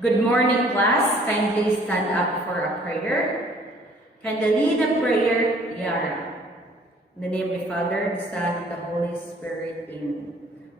Good morning, class. Kindly stand up for a prayer. Kindly lead a prayer, Yara. In the name of the Father, the Son, and the Holy Spirit. Amen.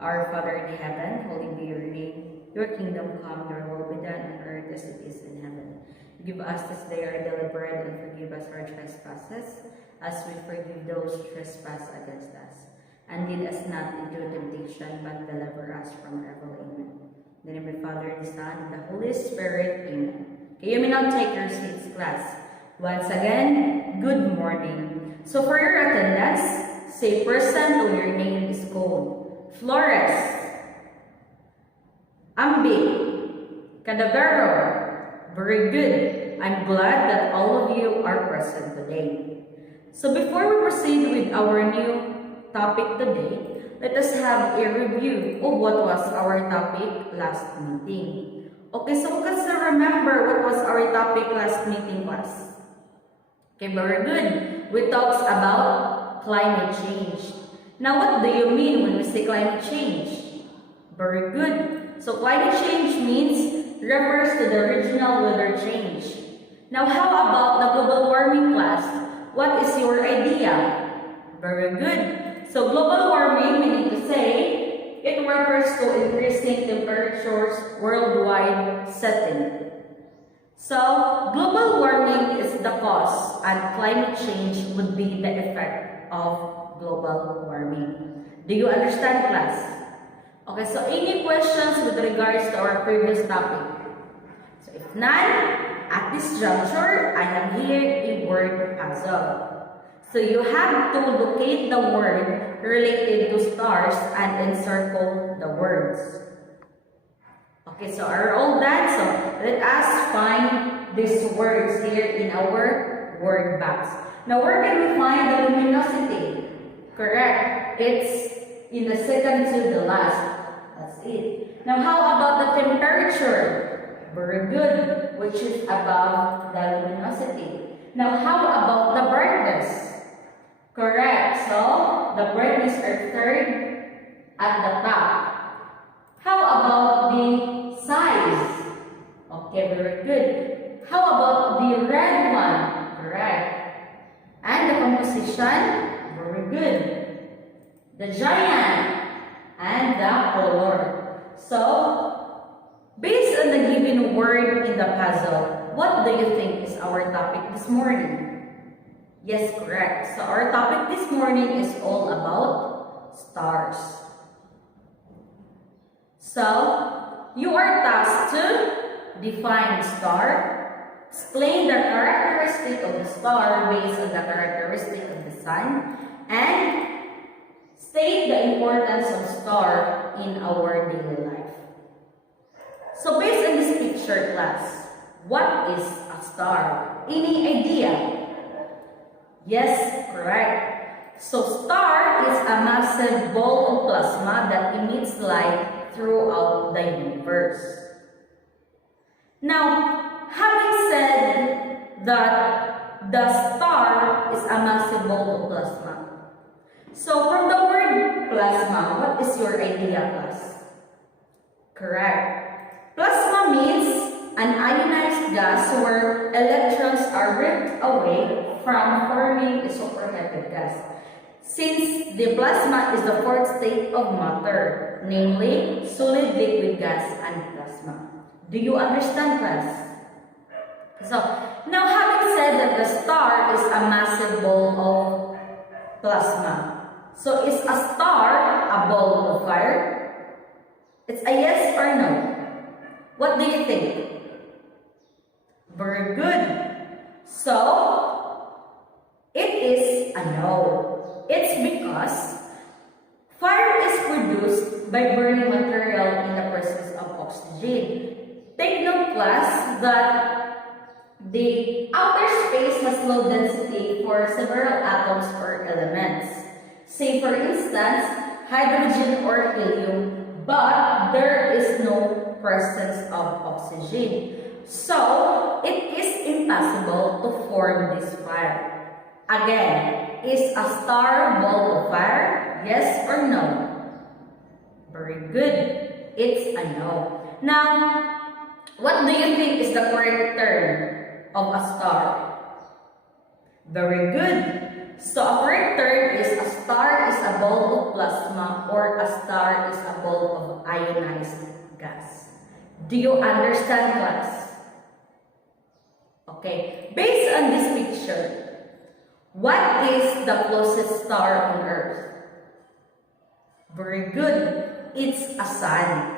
Our Father in heaven, holy be your name. Your kingdom come, your will be done on earth as it is in heaven. Give us this day our daily bread and forgive us our trespasses, as we forgive those who trespass against us. And lead us not into temptation, but deliver us from evil. Amen. In the name of the Father, the Son, and the Holy Spirit. Amen. Okay, you may now take your seats, class. Once again, good morning. So for your attendance, say person who your name is called. Flores, Ambi, Cadavero. Very good. I'm glad that all of you are present today. So before we proceed with our new topic today, let us have a review of what was our topic last meeting. Okay, so let's remember what was our topic last meeting, class. Okay, very good. We talked about climate change. Now, what do you mean when we say climate change? Very good. So, climate change refers to the regional weather change. Now, how about the global warming, class? What is your idea? Very good. So, global warming, meaning to say, it refers to increasing temperatures worldwide setting. So, global warming is the cause and climate change would be the effect of global warming. Do you understand, class? Okay, so any questions with regards to our previous topic? So, if none, at this juncture, I am here a word puzzle. So, you have to locate the word related to stars and encircle the words. Okay, so are all done? So let us find these words here in our word box. Now, where can we find the luminosity? Correct. It's in the second to the last. That's it. Now, how about the temperature? Very good, which is above the luminosity. Now, how about the brightness? Correct. So, the brightness are third at the top. How about the size? Okay, very good. How about the red one? Correct. And the composition? Very good. The giant and the color. So, based on the given word in the puzzle, what do you think is our topic this morning? Yes, correct. So, our topic this morning is all about stars. So, you are tasked to define star, explain the characteristic of the star based on the characteristic of the sun, and state the importance of star in our daily life. So, based on this picture, class, what is a star? Any idea? Yes, correct. So, star is a massive ball of plasma that emits light throughout the universe. Now, having said that the star is a massive ball of plasma, so from the word plasma, what is your idea, class? Correct. Plasma means an ionized gas where electrons are ripped away from forming a superheated gas. Since the plasma is the fourth state of matter, namely solid, liquid, gas, and plasma. Do you understand, class? So, now having said that the star is a massive ball of plasma, so is a star a ball of fire? It's a yes or no? What do you think? Very good. So, it is a no. It's because fire is produced by burning material in the presence of oxygen. Take note, class, that the outer space has low density for several atoms or elements. Say, for instance, hydrogen or helium, but there is no presence of oxygen. So, it is impossible to form this fire. Again, is a star ball of fire? Yes or no? Very good. It's a no. Now, What do you think is the correct term of a star? Very good. So a correct term is a star is a ball of plasma or a star is a ball of ionized gas. Do you understand, class? Okay. Based on this picture, what is the closest star on Earth? Very good. It's a sun.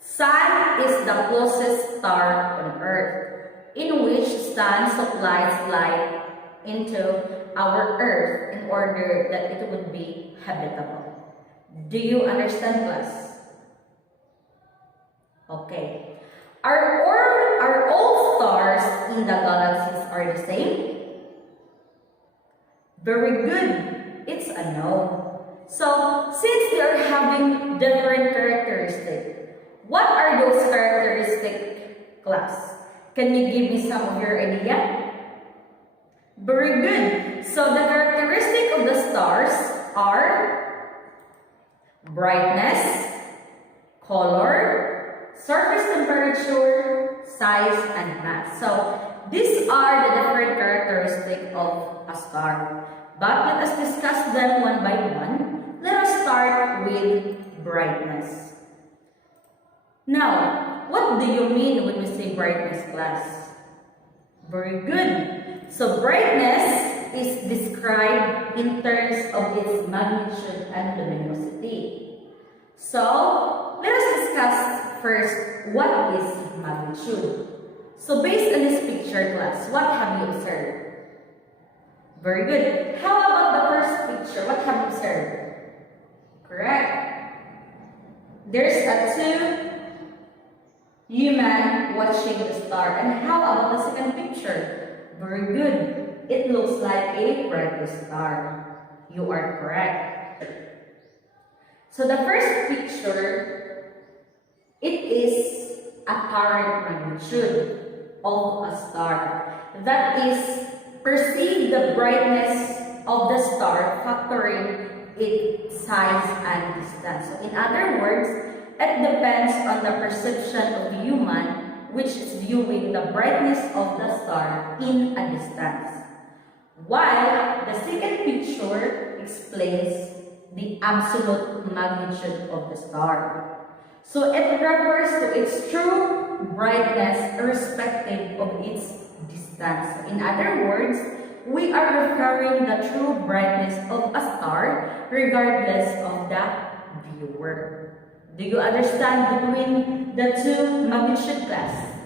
Sun is the closest star on Earth, in which sun supplies light into our Earth in order that it would be habitable. Do you understand, class? Okay. Are all stars in the galaxies are the same? Very good. It's a no. So, since they are having different characteristics, what are those characteristics, class? Can you give me some of your idea? Very good. So, the characteristic of the stars are brightness, color, surface temperature, size, and mass. So, these are the different characteristics of a star. But let us discuss them one by one. Let us start with brightness. Now, what do you mean when we say brightness, class? Very good. So, brightness is described in terms of its magnitude and luminosity. So, let us discuss first what is magnitude. So, based on this picture, class, what have you observed? Very good. How about the first picture? What have you observed? Correct. There's a two human watching the star. And how about the second picture? Very good. It looks like a bright star. You are correct. So the first picture, it is apparent magnitude of a star. That is, perceive the brightness of the star factoring its size and distance. So in other words, it depends on the perception of the human, which is viewing the brightness of the star in a distance. While the second picture explains the absolute magnitude of the star. So it refers to its true brightness irrespective of its distance. In other words, we are referring the true brightness of a star regardless of the viewer. Do you understand between the two magnitude, class?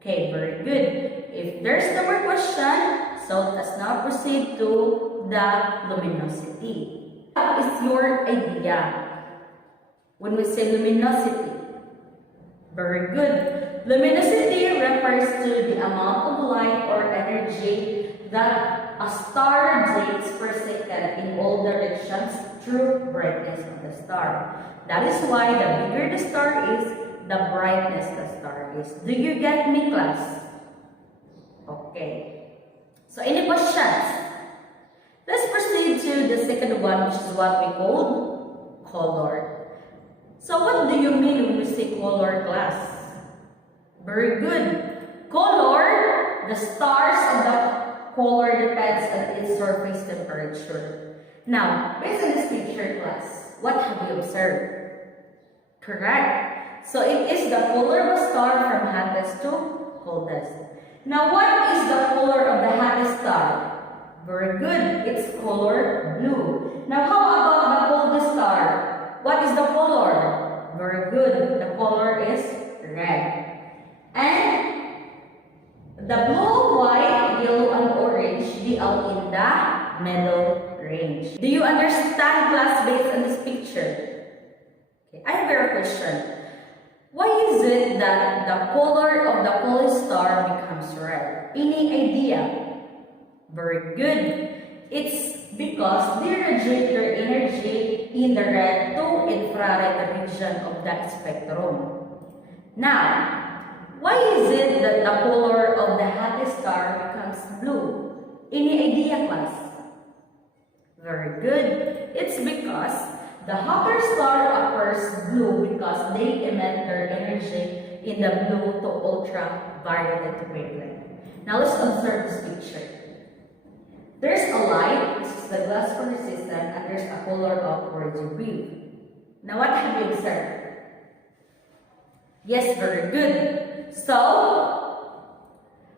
Okay, very good. If there's no more question, so let's now proceed to the luminosity. What is your idea when we say luminosity? Very good. Luminosity refers to the amount of light or energy that a star radiates per second in all directions through brightness of the star. That is why the bigger the star is, the brightness the star is. Do you get me, class? Okay. So, any questions? Let's proceed to the second one, which is what we call color. So, what do you mean when we say color, class? Very good. Color, the stars of the color depends on its surface temperature. Now, based on this picture, class, what have you observed? Correct. So, it is the color of a star from hottest to coldest. Now, what is the color of the hottest star? Very good. It's color blue. Now, how about the coldest star? What is the color? Very good. The color is red. And the blue, white, yellow, and orange, they are in the middle range. Do you understand, class, based on this picture? Okay, I have a question. Why is it that the color of the coldest star becomes red? Any idea? Very good. It's because they radiate their energy in the red to infrared region of the spectrum. Now, why is it that the color of the hottest star becomes blue? Any idea, class? Very good. It's because the hotter star appears blue because they emit their energy in the blue to ultraviolet wavelength. Now let's observe this picture. There's a light, this is the glass furnace system, and there's a color of origin blue. Now what have you observed? Yes, very good. So,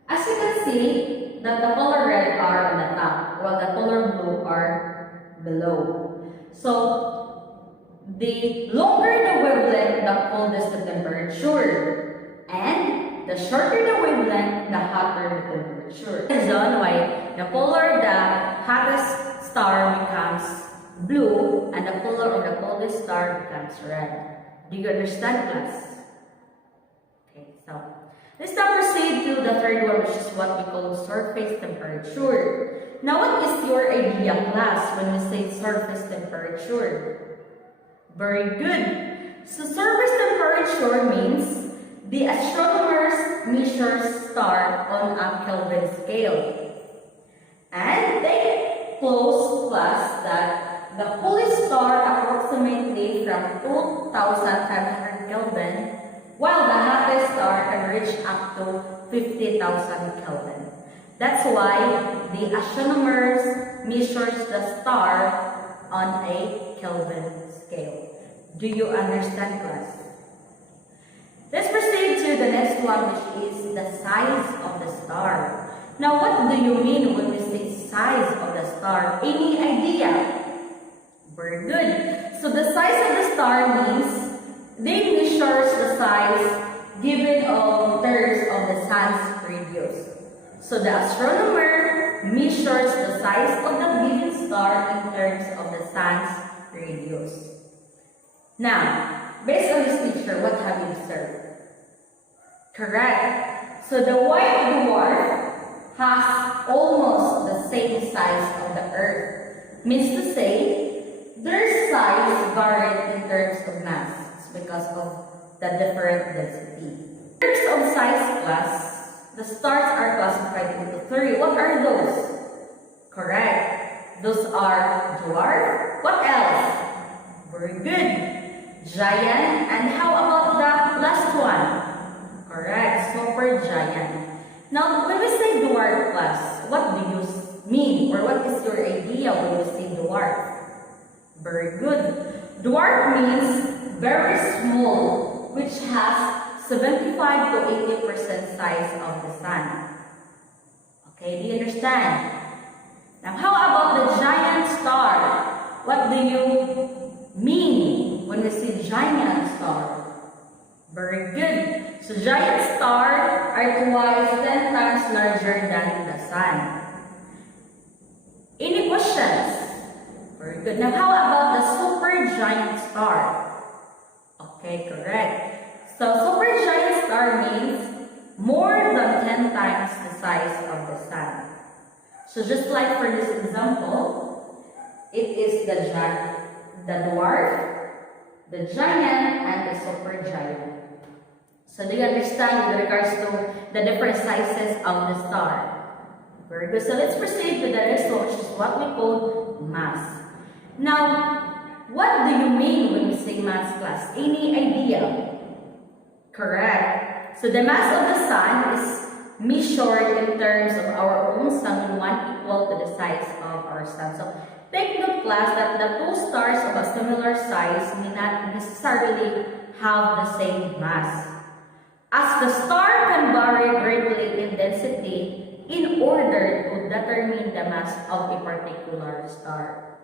as you can see, that the color red are on the top, while the color blue are below. So, the longer the wavelength, the coldest the temperature. And the shorter the wavelength, the hotter the temperature. The reason why the color the hottest star becomes blue and the color of the coldest star becomes red. Do you understand, class? Okay, so let's now proceed to the third one, which is what we call surface temperature. Now, what is your idea, class, when we say surface temperature? Very good. So, surface temperature means the astronomers measure star on a Kelvin scale. And they close, class, that the coolest star approximately from 2,500 Kelvin, while the hottest star can reach up to 50,000 Kelvin. That's why the astronomers measures the star on a Kelvin scale. Do you understand, class? Let's proceed to the next one, which is the size of the star. Now, what do you mean when we say size of the star? Any idea? Very good. So the size of the star means they measures the size given in terms of the sun's radius. So the astronomer measures the size of the given star in terms of the sun's radius. Now, based on this picture, what have you observed? Correct. So the white dwarf has almost the same size of the Earth. Means to say, their size varies in terms of mass. It's because of the different density. In terms of size, class, the stars are classified into three. What are those? Correct. Those are dwarf. What else? Very good. Giant. And how about the last one? Correct. Supergiant. Now, when we say dwarf, class, what do you mean? Or what is your idea when we say dwarf? Very good. Dwarf means very small, which has 75 to 80% size of the sun. Okay, do you understand? Now, how about the giant star? What do you mean when we say giant star? Very good. So, giant stars are twice 10 times larger than the sun. Any questions? Very good. Now, how about the supergiant star? Okay, correct. So, supergiant star means more than 10 times the size of the sun. So, just like for this example, it is the dwarf, the giant, and the supergiant. So, do you understand with regards to the different sizes of the star? Very good. So, let's proceed to the next one, which is what we call mass. Now, what do you mean when we say mass, class? Any idea? Correct. So the mass of the sun is measured in terms of our own sun, when 1 equal to the size of our sun. So take note, class, that the two stars of a similar size may not necessarily have the same mass, as the star can vary greatly in density in order to determine the mass of a particular star.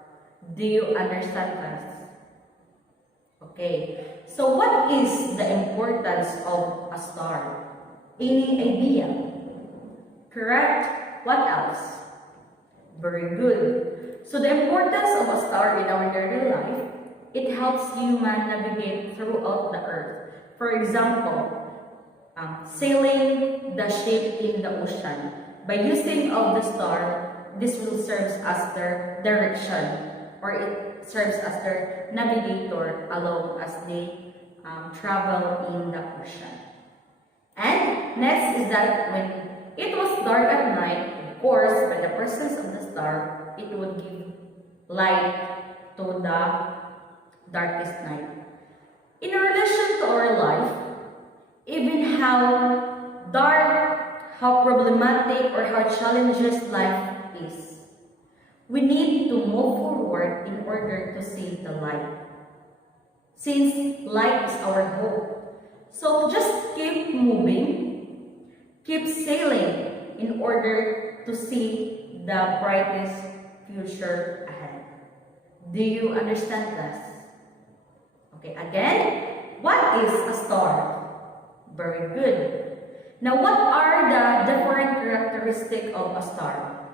Do you understand, class? Okay. So what is the importance of a star? Any idea? Correct? What else? Very good. So the importance of a star in our daily life, it helps human navigate throughout the earth. For example, sailing the ship in the ocean. By using of the star, this will serve as their direction, or it serves as their navigator along as they travel in the ocean. And next is that when it was dark at night, of course, by the presence of the star, it would give light to the darkest night. In relation to our life, even how dark, how problematic, or how challenges life is. We need to move forward in order to see the light. Since light is our hope. So just keep moving, keep sailing in order to see the brightest future ahead. Do you understand, class? Okay, again, what is a star? Very good. Now, what are the different characteristics of a star?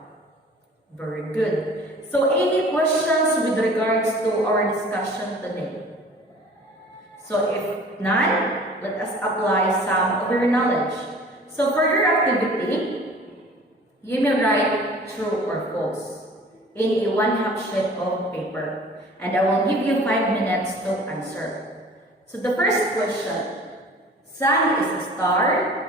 Very good. So, any questions with regards to our discussion today? So, if none, let us apply some of your knowledge. So, for your activity, you may write true or false in a 1/2 sheet of paper. And I will give you 5 minutes to answer. So, the first question, sun is a star.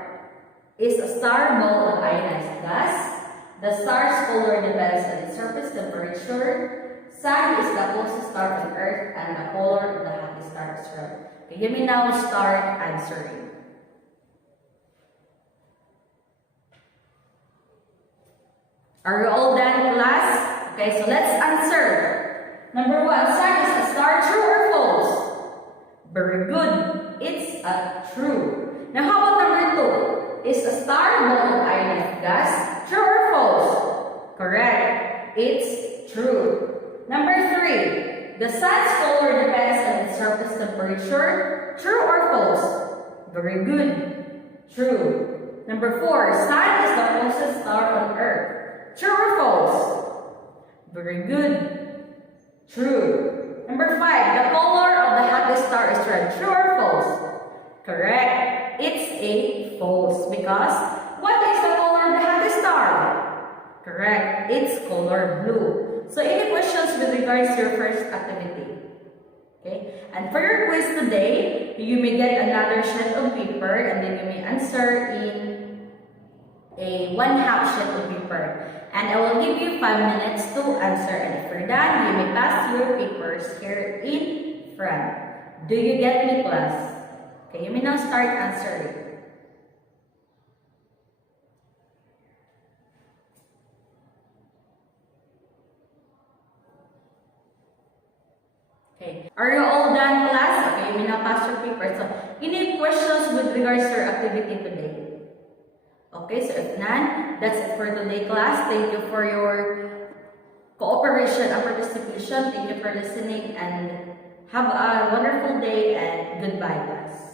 Is a star ball of ionized gas? The star's color depends on its surface temperature. Sun is the closest star on Earth and the color of the hottest star is red. Okay, you may now start answering. Are you all done, class? Okay, so let's answer. Number 1, sun is a star, true or false? Very good. It's a true. Now, how about number 2? Is a star ball of ionized gas? True or false? Correct. It's true. Number 3. The sun's color depends on its surface temperature. True or false? Very good. True. Number 4. Sun is the closest star on Earth. True or false? Very good. True. Number 5. The color of the hottest star is red. True or false? Correct. It's a false because what is the color of the hottest star? Correct. It's color blue. So any questions with regards to your first activity? Okay. And for your quiz today, you may get another sheet of paper and then you may answer in a 1/2 sheet of paper. And I will give you 5 minutes to answer. And if you're done, you may pass your papers here in front. Do you get me, class? Okay, you may now start answering. Okay, are you all done, class? Okay, you may now pass your paper. So, any questions with regards to your activity today? Okay, so if none, that's it for today, class. Thank you for your cooperation and participation. Thank you for listening and have a wonderful day and goodbye, class.